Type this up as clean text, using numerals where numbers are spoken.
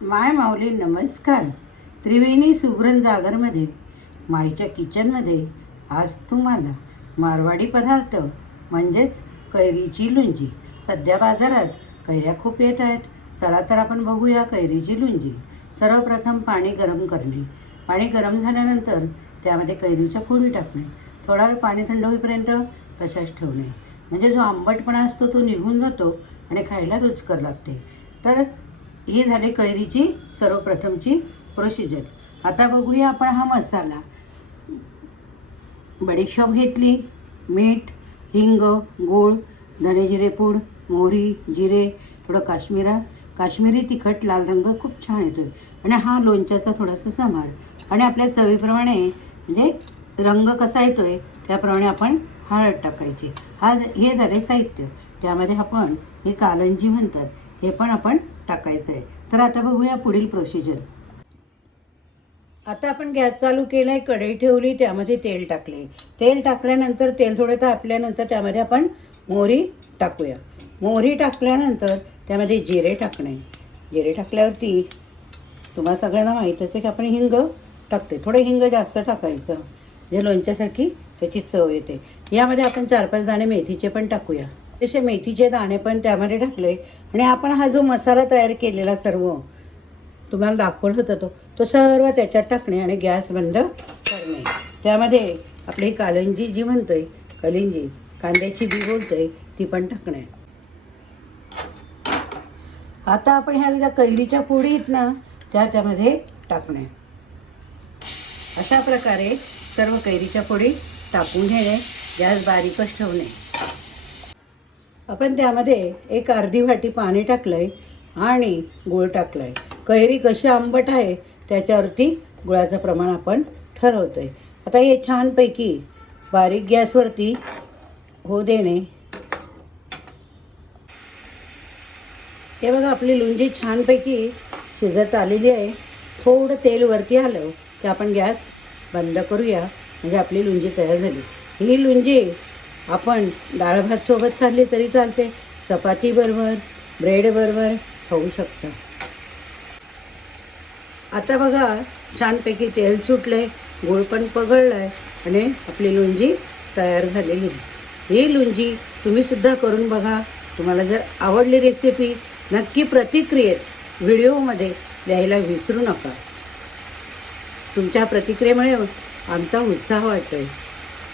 माय माऊली नमस्कार. त्रिवेणी सुगरण जागरमध्ये माईच्या किचनमध्ये आज तुम्हाला मारवाडी पदार्थ म्हणजेच कैरीची लोणची. सध्या बाजारात कैऱ्या खूप येत आहेत. चला तर आपण बघूया कैरीची लोणची. सर्वप्रथम पाणी गरम करणे. पाणी गरम झाल्यानंतर त्यामध्ये कैरीच्या फोडी टाकणे. थोडा वेळ पाणी थंड होईपर्यंत तशाच ठेवणे, म्हणजे जो आंबटपणा असतो तो निघून जातो आणि खायला रुचकर लागते. तर ही झाली कैरीची सर्वप्रथमची प्रोसिजर. आता बघूया आपण हा मसाला. बडीशॉप घेतली, मीठ, हिंग, गूळ, धने जिरे पूड, मोहरी, जिरे, थोडं काश्मीरी तिखट, लाल रंग खूप छान येतो. आणि हा लोणच्याचा थोडासा समार. आणि आपल्या चवीप्रमाणे म्हणजे रंग कसा येतोय त्याप्रमाणे आपण हळद टाकायची. हे झाले साहित्य. त्यामध्ये आपण हे कालंजी म्हणतात हे पण आपण टाकायचं आहे. तर आता बघूया पुढील प्रोसिजर. आता आपण गॅस चालू केला आहे, कढई ठेवली, त्यामध्ये तेल टाकले. तेल टाकल्यानंतर तेल थोडं तापल्यानंतर त्यामध्ये आपण मोहरी टाकूया. मोहरी टाकल्यानंतर त्यामध्ये जिरे टाकणे. जिरे टाकल्यावरती तुम्हाला सगळ्यांना माहीतच आहे की आपण हिंग टाकते. थोडं हिंग जास्त टाकायचं, जे लोणच्यासारखी त्याची चव येते. यामध्ये आपण 4-5 दाणे मेथीचे पण टाकूया. तसे मेथीचे दाणे पण त्यामध्ये टाकले. आणि आपण हा जो मसाला तयार केलेला सर्व तुम्हाला दाखवलं होतं तो सर्व त्याच्यात टाकणे आणि गॅस बंद करणे. त्यामध्ये आपली कालंजी जी म्हणतोय, कलिंजी, कांद्याची बी बोलतोय, ती पण टाकणे. आता आपण ह्या ज्या कैरीच्या फोडी आहेत ना त्यामध्ये टाकणे. अशा प्रकारे सर्व कैरीच्या फोडी टाकून घेणे. गॅस बारीकच ठेवणे. आपण त्यामध्ये एक अर्धी वाटी पाणी टाकलंय आणि गूळ टाकलाय. कैरी कशी आंबट आहे त्याच्यावरती गुळाचं प्रमाण आपण ठरवतोय. आता हे छानपैकी बारीक गॅसवरती हो देणे. हे बघा आपली लोणची छानपैकी शिजत आलेली आहे. थोडं तेल वरती आलं की आपण गॅस बंद करूया, म्हणजे आपली लोणची तयार झाली. ही लोणची आपण डाळ भात सोबत खाल्ली तरी चालते, चपाती बरोबर, ब्रेड बरोबर खाऊ शकता. आता बघा छानपैकी तेल सुटले, गूळ पण पगळलाय आणि आपली लोणची तयार झालेली. ही लोणची तुम्ही सुद्धा करून बघा. तुम्हाला जर आवडली रेसिपी नक्की प्रतिक्रियेत व्हिडिओमध्ये द्यायला विसरू नका. तुमच्या प्रतिक्रियेमुळे आमचा उत्साह वाटतोय.